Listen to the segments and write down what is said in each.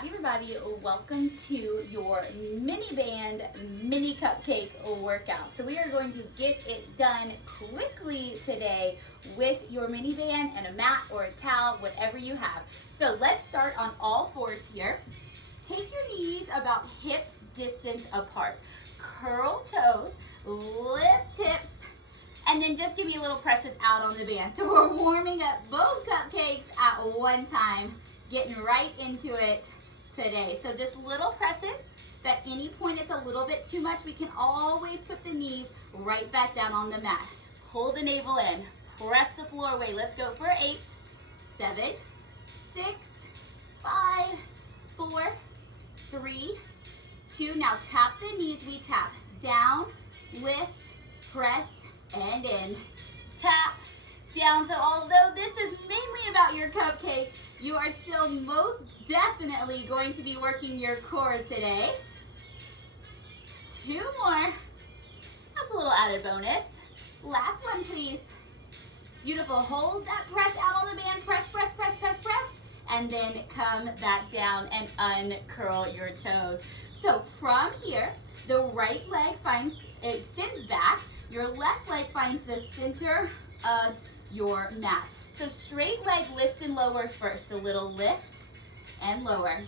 Howdy everybody, welcome to your mini band, mini cupcake workout. So we are going to get it done quickly today with your mini band and a mat or a towel, whatever you have. So let's start on all fours here. Take your knees about hip distance apart. Curl toes, lift hips, and then just give me a little presses out on the band. So we're warming up both cupcakes at one time, getting right into it today. So just little presses. At any point it's a little bit too much, we can always put the knees right back down on the mat. Hold the navel in, press the floor away. Let's go for 8, 7, 6, 5, 4, 3, 2. Now tap the knees, we tap down, lift, press, and in. Tap, down. So although this is mainly about your cupcakes, you are still most definitely going to be working your core today. 2 more. That's a little added bonus. Last one, please. Beautiful. Hold that press out on the band. Press, press, press, press, press. And then come back down and uncurl your toes. So from here, the right leg extends back. Your left leg finds the center of your mat. So straight leg lift and lower first. A little lift and lower.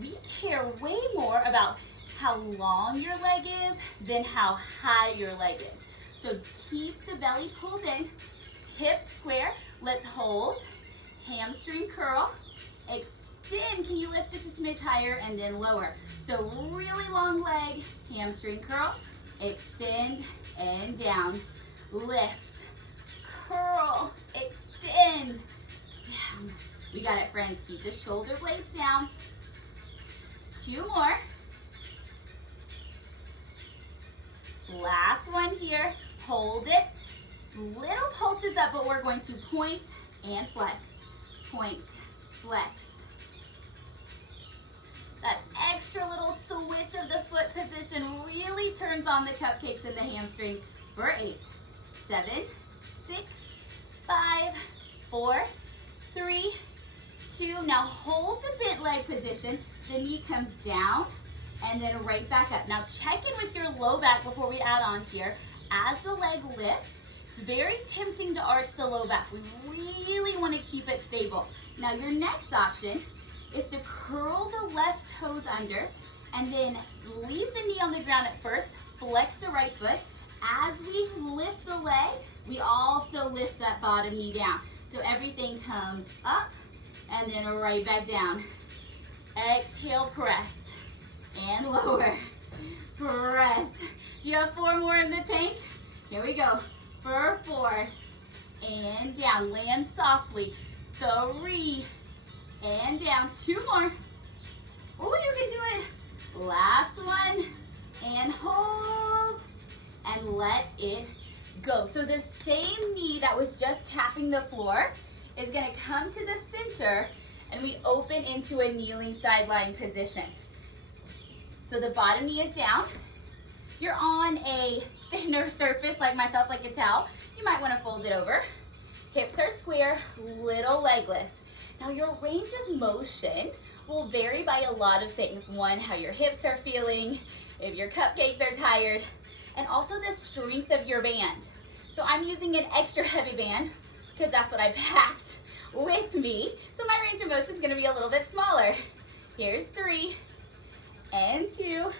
We care way more about how long your leg is than how high your leg is. So keep the belly pulled in, hips square. Let's hold, hamstring curl, extend. Can you lift it a smidge higher and then lower? So really long leg, hamstring curl, extend and down, lift, curl, extend, down. We got it, friends. Keep the shoulder blades down. 2 more. Last one here. Hold it. Little pulses up, but we're going to point and flex. Point, flex. That extra little switch of the foot position really turns on the cupcakes and the hamstrings. For 8, 7, 6, 5, 4, 3, 2. Now hold the bent leg position. The knee comes down and then right back up. Now check in with your low back before we add on here. As the leg lifts, it's very tempting to arch the low back. We really want to keep it stable. Now your next option is to curl the left toes under and then leave the knee on the ground at first. Flex the right foot. As we lift the leg, we also lift that bottom knee down. So everything comes up and then right back down. Exhale, press and lower. Press. Do you have 4 more in the tank? Here we go. For 4 and down. Land softly. 3 and down. 2 more. Oh, you can do it. Last one and hold and let it go. So the same knee that was just tapping the floor is going to come to the center and we open into a kneeling sideline position. So the bottom knee is down. You're on a thinner surface like myself, like a towel. You might want to fold it over. Hips are square, little leg lifts. Now your range of motion will vary by a lot of things. One, how your hips are feeling, if your cupcakes are tired, and also the strength of your band. So I'm using an extra heavy band because that's what I packed with me. So my range of motion is going to be a little bit smaller. Here's 3 and 2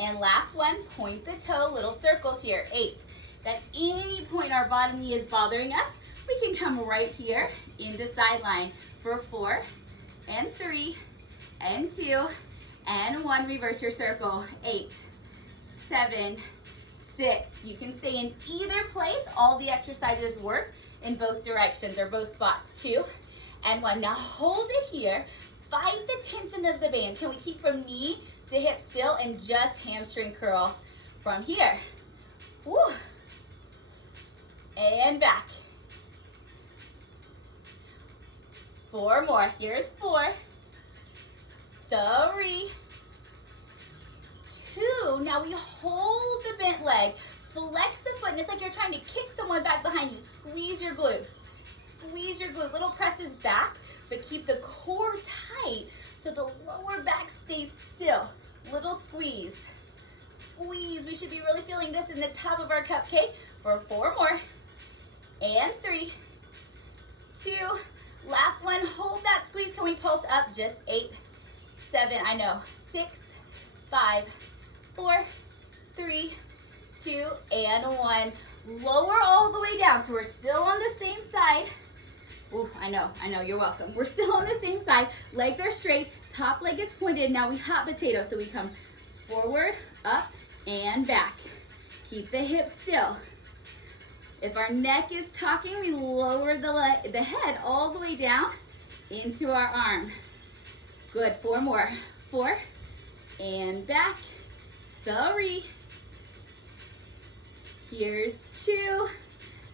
and last one. Point the toe, little circles here. 8. At any point our bottom knee is bothering us, we can come right here into sideline for 4 and 3 and 2 and 1. Reverse your circle. 8, 7, 6. You can stay in either place. All the exercises work in both directions or both spots. 2 and 1. Now hold it here. Fight the tension of the band. Can we keep from knee to hip still and just hamstring curl from here? Woo. And back. 4 more. Here's 4. 3. 2. Now we hold the bent leg. Flex the foot, and it's like you're trying to kick someone back behind you. Squeeze your glute. Squeeze your glute. Little presses back, but keep the core tight so the lower back squeeze. Squeeze. We should be really feeling this in the top of our cupcake for 4 more. And 3, 2, last one. Hold that squeeze. Can we pulse up? Just 8, 7, I know. 6, 5, 4, 3, 2, and 1. Lower all the way down. So we're still on the same side. Ooh, I know, you're welcome. We're still on the same side. Legs are straight. Top leg is pointed. Now we hot potato. So we come forward, up, and back. Keep the hips still. If our neck is talking, we lower the head all the way down into our arm. Good, 4 more. 4, and back. 3. Here's 2.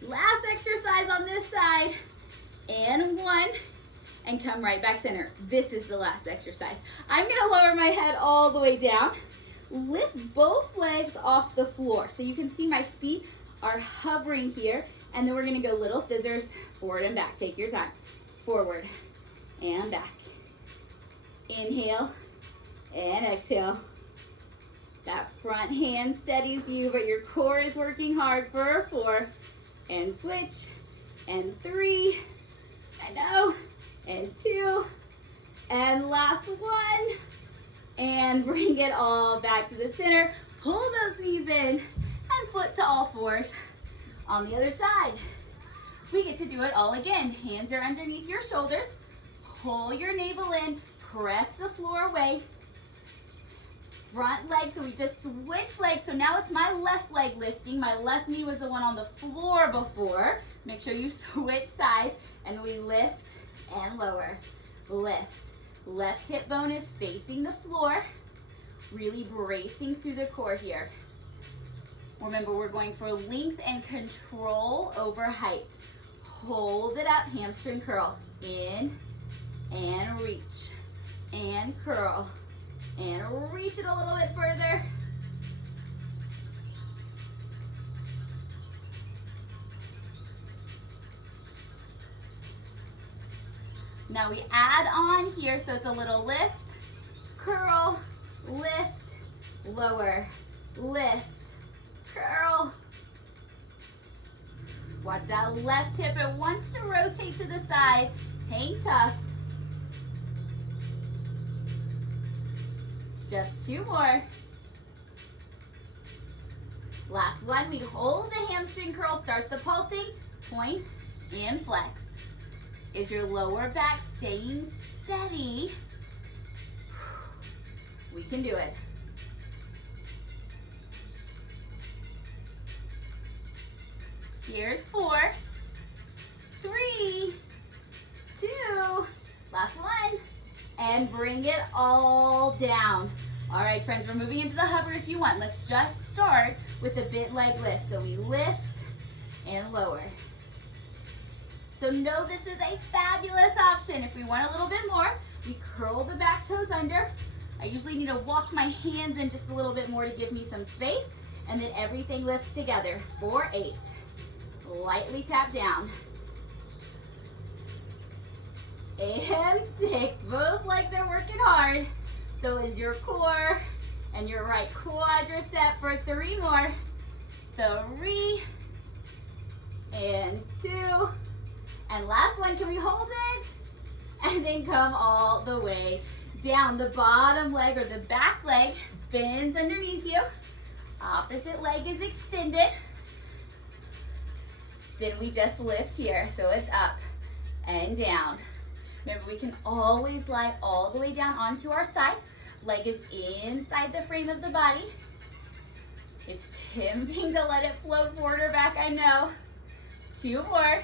Last exercise on this side. And 1. And come right back center. This is the last exercise. I'm gonna lower my head all the way down. Lift both legs off the floor. So you can see my feet are hovering here, and then we're gonna go little scissors, forward and back. Take your time. Forward and back. Inhale and exhale. That front hand steadies you, but your core is working hard for 4. And switch. And 3. I know. And 2. And last 1. And bring it all back to the center. Pull those knees in. And flip to all 4s. On the other side, we get to do it all again. Hands are underneath your shoulders. Pull your navel in. Press the floor away. Front leg, so we just switch legs. So now it's my left leg lifting. My left knee was the one on the floor before. Make sure you switch sides. And we lift and lower. Lift. Left hip bone is facing the floor. Really bracing through the core here. Remember, we're going for length and control over height. Hold it up, hamstring curl. In and reach. And curl. And reach it a little bit further. Now we add on here, so it's a little lift, curl, lift, lower, lift, curl. Watch that left hip. It wants to rotate to the side. Hang tough. Just 2 more. Last one. We hold the hamstring curl. Start the pulsing. Point and flex. Is your lower back staying steady? We can do it. Here's 4, 3, 2, last one, and bring it all down. All right, friends, we're moving into the hover if you want. Let's just start with a bit leg lift. So we lift and lower. So know this is a fabulous option. If we want a little bit more, we curl the back toes under. I usually need to walk my hands in just a little bit more to give me some space, and then everything lifts together for 8. Lightly tap down. And 6. Both legs are working hard. So is your core and your right quadricep for 3 more. 3 and 2. And last one, can we hold it? And then come all the way down. The bottom leg or the back leg spins underneath you. Opposite leg is extended. Then we just lift here. So it's up and down. Remember, we can always lie all the way down onto our side. Leg is inside the frame of the body. It's tempting to let it float forward or back, I know. 2 more.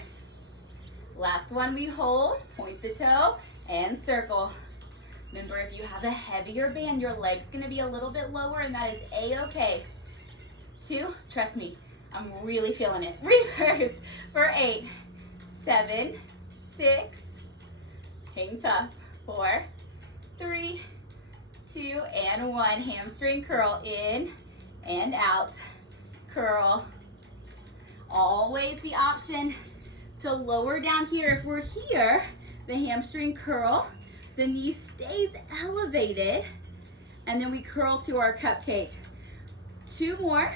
Last one, we hold, point the toe, and circle. Remember, if you have a heavier band, your leg's gonna be a little bit lower, and that is A-okay. 2, trust me, I'm really feeling it. Reverse for 8, 7, 6, hang tough, 4, 3, 2, and 1. Hamstring curl, in and out, curl. Always the option to lower down here. If we're here, the hamstring curl, the knee stays elevated, and then we curl to our cupcake. 2 more.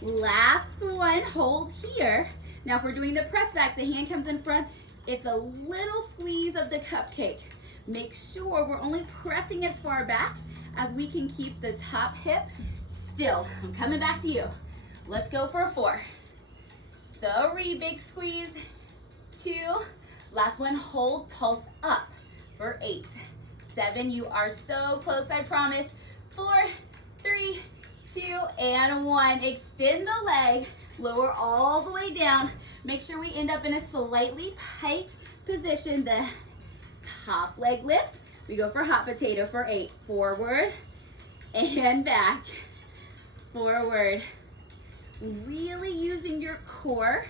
Last one, hold here. Now if we're doing the press backs, the hand comes in front, it's a little squeeze of the cupcake. Make sure we're only pressing as far back as we can keep the top hip still. I'm coming back to you. Let's go for 4. 3, big squeeze. 2, last one, hold, pulse up for 8. 7, you are so close, I promise. 4, 3, 2, and 1. Extend the leg, lower all the way down. Make sure we end up in a slightly pike position. The top leg lifts. We go for hot potato for 8. Forward and back. Forward. Really using your core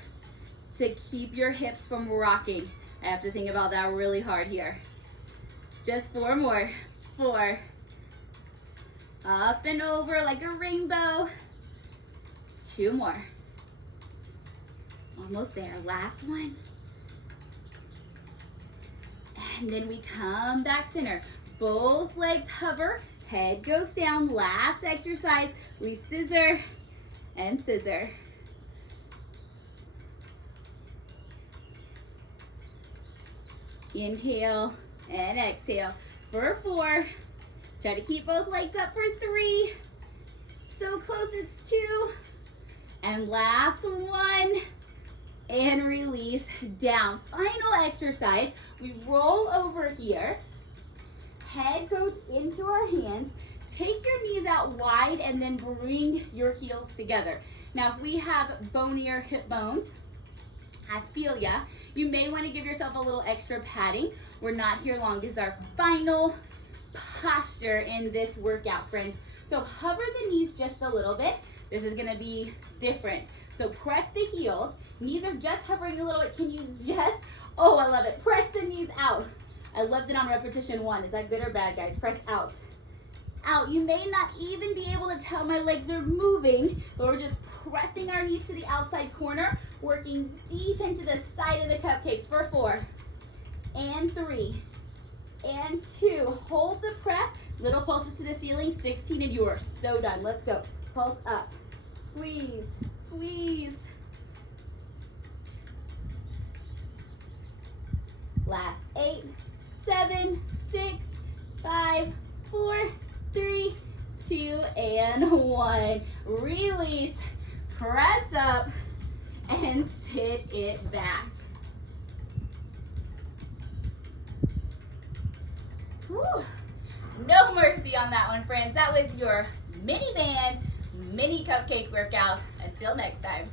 to keep your hips from rocking. I have to think about that really hard here. Just 4 more. 4. Up and over like a rainbow. 2 more. Almost there. Last one. And then we come back center. Both legs hover. Head goes down. Last exercise. We scissor and scissor. Inhale and exhale for 4. Try to keep both legs up for 3. So close, it's 2. And last one. And release down. Final exercise. We roll over here. Head goes into our hands. Take your knees out wide and then bring your heels together. Now, if we have bonier hip bones, I feel ya. You may want to give yourself a little extra padding. We're not here long. This is our final posture in this workout, friends. So hover the knees just a little bit. This is gonna be different. So press the heels. Knees are just hovering a little bit. Can you just, oh, I love it. Press the knees out. I loved it on repetition 1. Is that good or bad, guys? Press out. Out. You may not even be able to tell my legs are moving, but we're just pressing our knees to the outside corner, working deep into the side of the cupcakes for 4, and 3, and 2. Hold the press. Little pulses to the ceiling. 16, and you are so done. Let's go. Pulse up. Squeeze. Squeeze. Last 8, 7, 6, 5, 4, 3, 2, and 1. Release. Press up and sit it back. Whew. No mercy on that one, friends. That was your mini band, mini cupcake workout. Until next time.